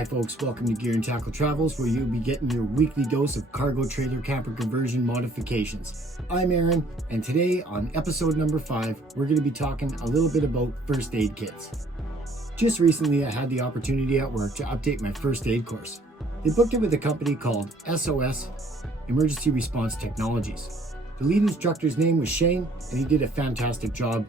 Hi folks, welcome to Gear and Tackle Travels, where you'll be getting your weekly dose of cargo trailer camper conversion modifications. I'm Aaron, and today on episode number 5, we're going to be talking a little bit about first aid kits. Just recently I had the opportunity at work to update my first aid course. They booked it with a company called SOS Emergency Response Technologies. The lead instructor's name was Shane, and he did a fantastic job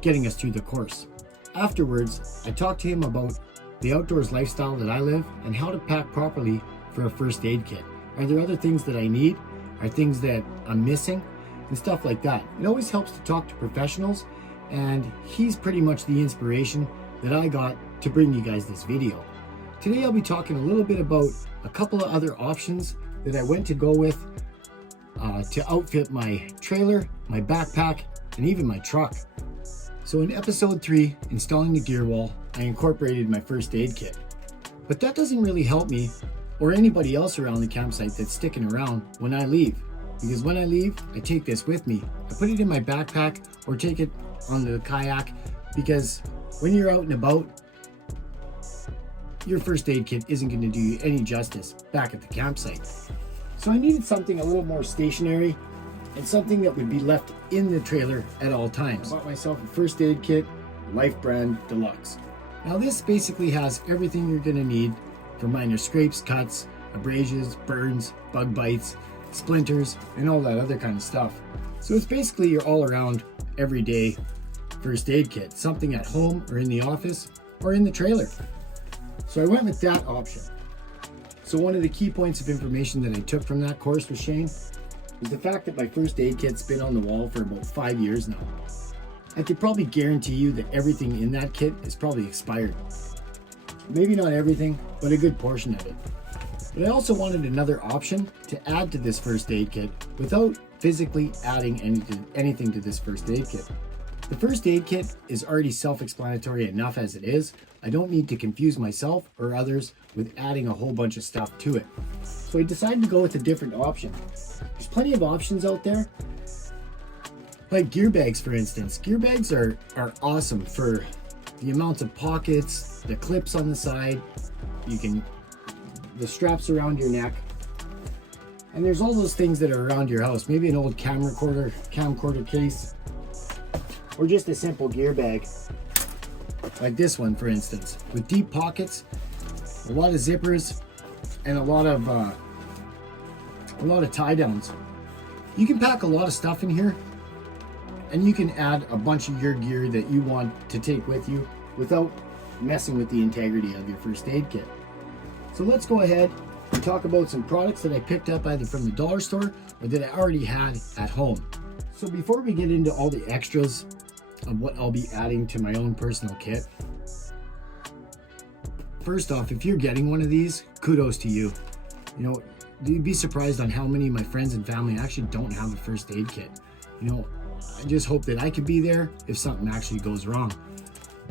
getting us through the course. Afterwards, I talked to him about the outdoors lifestyle that I live and how to pack properly for a first aid kit. Are there other things that I need? Are things that I'm missing? And stuff like that. It always helps to talk to professionals, and he's pretty much the inspiration that I got to bring you guys this video. Today I'll be talking a little bit about a couple of other options that I went to go with to outfit my trailer, my backpack, and even my truck. So in episode 3, installing the gear wall, I incorporated my first aid kit. But that doesn't really help me or anybody else around the campsite that's sticking around when I leave. Because when I leave, I take this with me. I put it in my backpack or take it on the kayak, because when you're out and about, your first aid kit isn't going to do you any justice back at the campsite. So I needed something a little more stationary and something that would be left in the trailer at all times. I bought myself a first aid kit, Life Brand Deluxe. Now this basically has everything you're going to need for minor scrapes, cuts, abrasions, burns, bug bites, splinters, and all that other kind of stuff. So it's basically your all-around everyday first aid kit, something at home or in the office or in the trailer. So I went with that option. So one of the key points of information that I took from that course with Shane is the fact that my first aid kit's been on the wall for about 5 years now. I could probably guarantee you that everything in that kit is probably expired. Maybe not everything, but a good portion of it. But I also wanted another option to add to this first aid kit without physically adding anything to this first aid kit. The first aid kit is already self-explanatory enough as it is. I don't need to confuse myself or others with adding a whole bunch of stuff to it. So I decided to go with a different option. There's plenty of options out there. Like gear bags, for instance. Gear bags are awesome for the amounts of pockets, the clips on the side, the straps around your neck. And there's all those things that are around your house. Maybe an old camcorder case, or just a simple gear bag. Like this one, for instance, with deep pockets, a lot of zippers, and a lot of tie downs. You can pack a lot of stuff in here, and you can add a bunch of your gear that you want to take with you without messing with the integrity of your first aid kit. So let's go ahead and talk about some products that I picked up either from the dollar store or that I already had at home. So before we get into all the extras of what I'll be adding to my own personal kit, first off, if you're getting one of these, kudos to you. You know, you'd be surprised on how many of my friends and family actually don't have a first aid kit. You know, I just hope that I could be there if something actually goes wrong.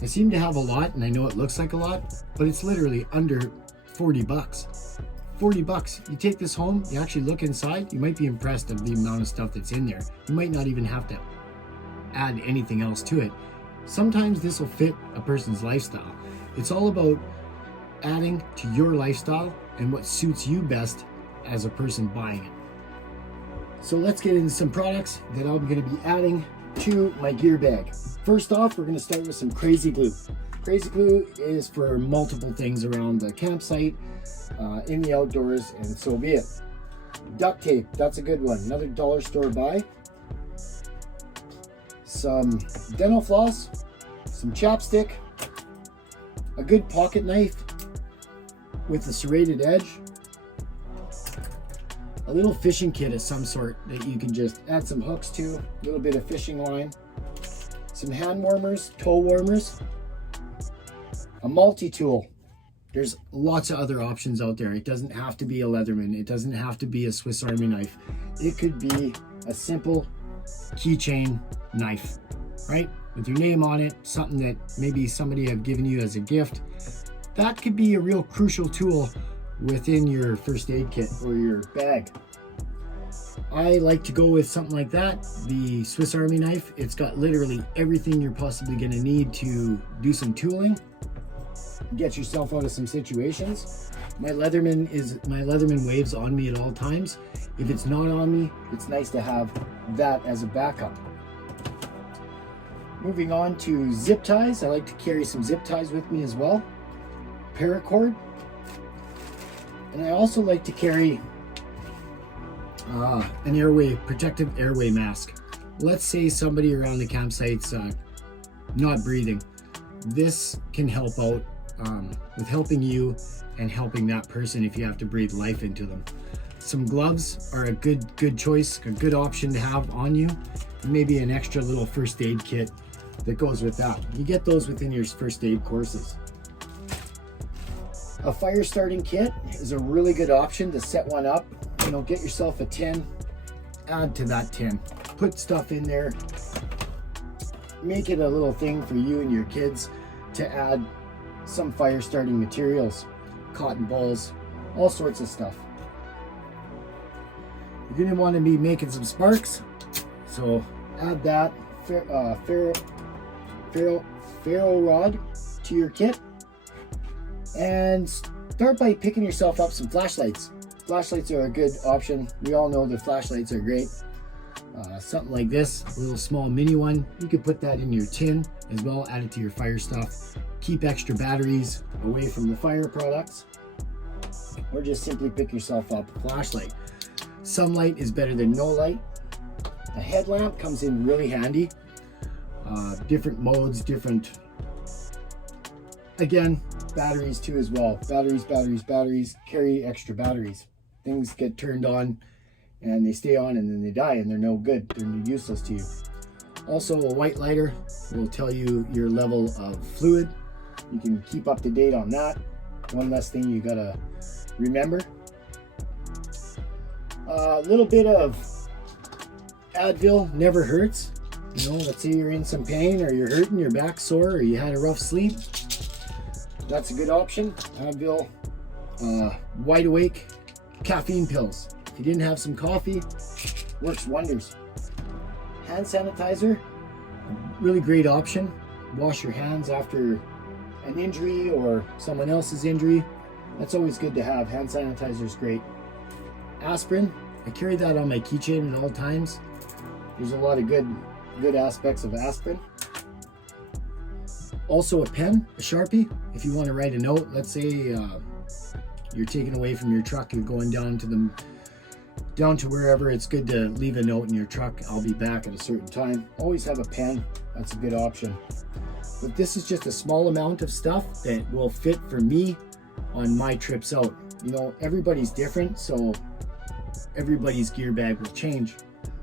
I seem to have a lot, and I know it looks like a lot, but it's literally under 40 bucks. 40 bucks. You take this home, you actually look inside, you might be impressed of the amount of stuff that's in there. You might not even have to add anything else to it. Sometimes this will fit a person's lifestyle. It's all about adding to your lifestyle and what suits you best as a person buying it. So let's get into some products that I'm going to be adding to my gear bag. First off, we're going to start with some Crazy Glue. Crazy Glue is for multiple things around the campsite, in the outdoors, and so be it. Duct tape, that's a good one. Another dollar store buy. Some dental floss, some chapstick, a good pocket knife with a serrated edge, a little fishing kit of some sort that you can just add some hooks to, a little bit of fishing line, some hand warmers, toe warmers, a multi-tool. There's lots of other options out there. It doesn't have to be a Leatherman. It doesn't have to be a Swiss Army knife. It could be a simple keychain knife, right? With your name on it, something that maybe somebody have given you as a gift. That could be a real crucial tool within your first aid kit or your bag. I like to go with something like that. The Swiss Army knife, it's got literally everything you're possibly going to need to do some tooling. get yourself out of some situations. My Leatherman waves on me at all times. If it's not on me, it's nice to have that as a backup. Moving on to zip ties. I like to carry some zip ties with me as well. Paracord. And I also like to carry an protective airway mask. Let's say somebody around the campsite's not breathing. This can help out with helping you and helping that person if you have to breathe life into them. Some gloves are a good choice, a good option to have on you. Maybe an extra little first aid kit that goes with that. You get those within your first aid courses. A fire starting kit is a really good option to set one up. You know, get yourself a tin, add to that tin, put stuff in there, make it a little thing for you and your kids to add some fire starting materials, cotton balls, all sorts of stuff. You're gonna want to be making some sparks, so add that ferro rod to your kit, and start by picking yourself up some flashlights. Flashlights are a good option. We all know that flashlights are great. Something like this, a little small mini one, you could put that in your tin as well, add it to your fire stuff. Keep extra batteries away from the fire products, or just simply pick yourself up a flashlight. Some light is better than no light. A headlamp comes in really handy. Different modes, again, batteries too as well. Batteries, carry extra batteries. Things get turned on and they stay on and then they die and they're no good, they're useless to you. Also, a white lighter will tell you your level of fluid. You can keep up to date on that. One less thing you gotta remember. A little bit of Advil never hurts. You know, let's say you're in some pain or you're hurting, your back's sore, or you had a rough sleep. That's a good option. Advil, wide awake, caffeine pills. If you didn't have some coffee, works wonders. Hand sanitizer, really great option. Wash your hands after an injury or someone else's injury. That's always good to have. Hand sanitizer is great. Aspirin, I carry that on my keychain at all times. There's a lot of good aspects of aspirin. Also a pen, a Sharpie, if you want to write a note. Let's say you're taken away from your truck, you're going down to wherever. It's good to leave a note in your truck. I'll be back at a certain time. Always have a pen. That's a good option. But this is just a small amount of stuff that will fit for me on my trips out. You know, everybody's different, so everybody's gear bag will change.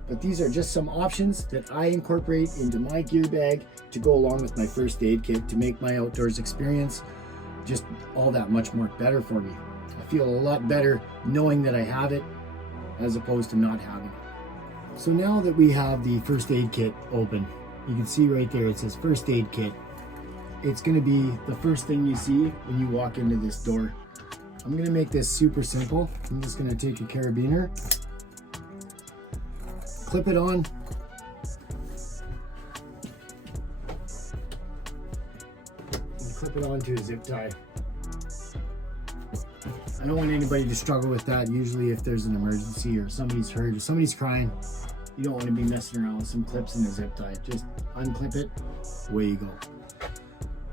But these are just some options that I incorporate into my gear bag to go along with my first aid kit to make my outdoors experience just all that much more better for me. I feel a lot better knowing that I have it as opposed to not having it. So now that we have the first aid kit open, you can see right there it says first aid kit. It's going to be the first thing you see when you walk into this door. I'm going to make this super simple. I'm just going to take a carabiner, clip it on, and clip it onto a zip tie. I don't want anybody to struggle with that. Usually if there's an emergency or somebody's hurt or somebody's crying, you don't want to be messing around with some clips in a zip tie. Just unclip it, away you go.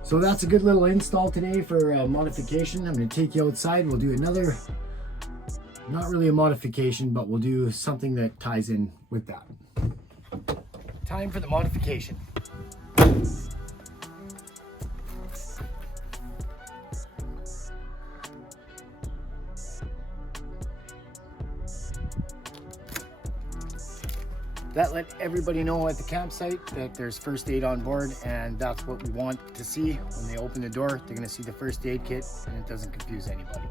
So that's a good little install today for modification. I'm going to take you outside. We'll do another, not really a modification, but we'll do something that ties in with that. Time for the modification. That let everybody know at the campsite that there's first aid on board, and that's what we want to see when they open the door. They're gonna see the first aid kit and it doesn't confuse anybody.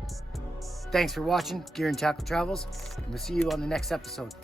Thanks for watching Gear and Tackle Travels, and we'll see you on the next episode.